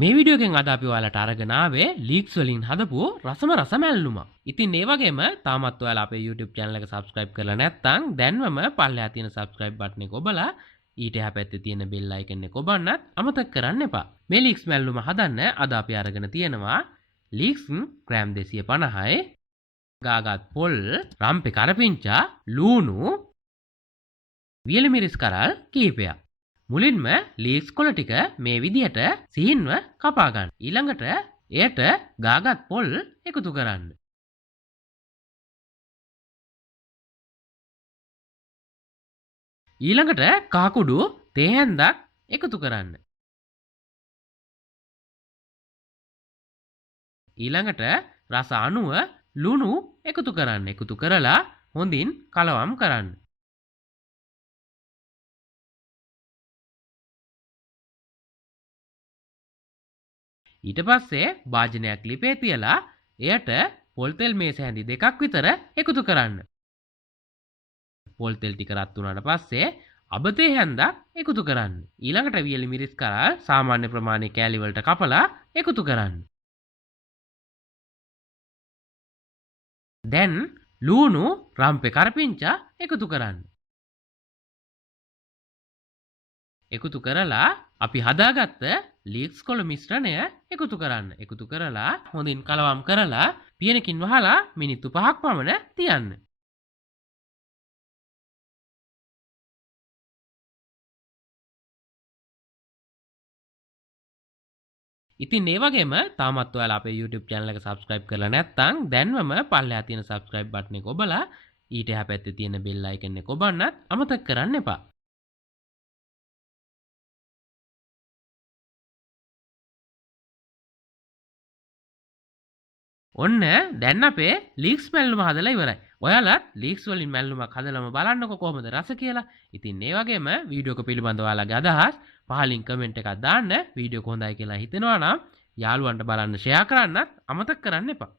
මේ වීඩියෝ එකෙන් අද අපි ඔයාලට අරගෙන ආවේ ලීක්ස් වලින් හදපු රසම මැල්ලුම. ඉතින් ඒ වගේම තාමත් ඔයාලා අපේ YouTube channel එක subscribe කරලා නැත්නම් දැන්වම පල්ලෙහා තියෙන subscribe button එක ඔබලා ඊට එහා පැත්තේ තියෙන bell icon එක ඔබන්නත් අමතක කරන්න එපා. මේ ලීක්ස් මැල්ලුම හදන්න අද අපි අරගෙන තියෙනවා ලීක්ස් ග්‍රෑම් 250යි, ගාගත් පොල්, රම්පේ කරපිංචා, ලූණු, වියලි මිරිස් කරල් කීපයක්. මුලින්ම ලීක්ස් කොළ ටික මේ විදිහට සිහින්ව කපා ගන්න. ඊළඟට එයට ගාගත් පොල් එකතු කරන්න. ඊළඟට කහකුඩු තේ හැන්දක් එකතු කරන්න. ඊළඟට රස අණුව ලුණු එකතු කරන්න. එකතු කරලා හොඳින් කලවම් කරන්න. ඊට පස්සේ භාජනයක් ලිපේ තියලා එයට පොල් තෙල් මේස හැඳි දෙකක් විතර එකතු කරන්න. පොල් තෙල් ටික රත් වුණාට පස්සේ අබ තේ හැන්දක් එකතු කරන්න. ඊළඟට වියලි මිරිස් කරල් සාමාන්‍ය ප්‍රමාණයේ කෑලි වලට කපලා එකතු කරන්න. දැන් ලූණු, රම්පේ කරපිංචා එකතු කරන්න. එකතු කරලා අපි හදාගත්ත ලීක්ස් කොළ මිශ්‍රණය එකතු කරන්න. එකතු කරලා හොඳින් කලවම් කරලා පියනකින් වහලා මිනිත්තු 5ක් පමණ තියන්න. ඉතින් ඒ වගේම තාමත් ඔයාලා අපේ YouTube channel එක subscribe කරලා නැත්නම් දැන්වම පල්ලෙහා තියෙන subscribe button එක ඔබලා ඊට එහා පැත්තේ තියෙන bell icon එක ඔබන්නත් අමතක කරන්න එපා. ඔන්න දැන් අපේ ලීක්ස් මැල්ලුම හදලා ඉවරයි. ඔයාලත් ලීක්ස් වලින් මැල්ලුමක් හදලාම බලන්නකො කොහොමද රස කියලා. ඉතින් ඒ වගේම වීඩියෝ එක පිළිබඳව ඔයාලගේ අදහස් පහලින් කමෙන්ට් එකක් දාන්න. වීඩියෝ එක හොඳයි කියලා හිතෙනවා නම් යාළුවන්ට බලන්න ෂෙයා කරන්නත් අමතක කරන්න එපා.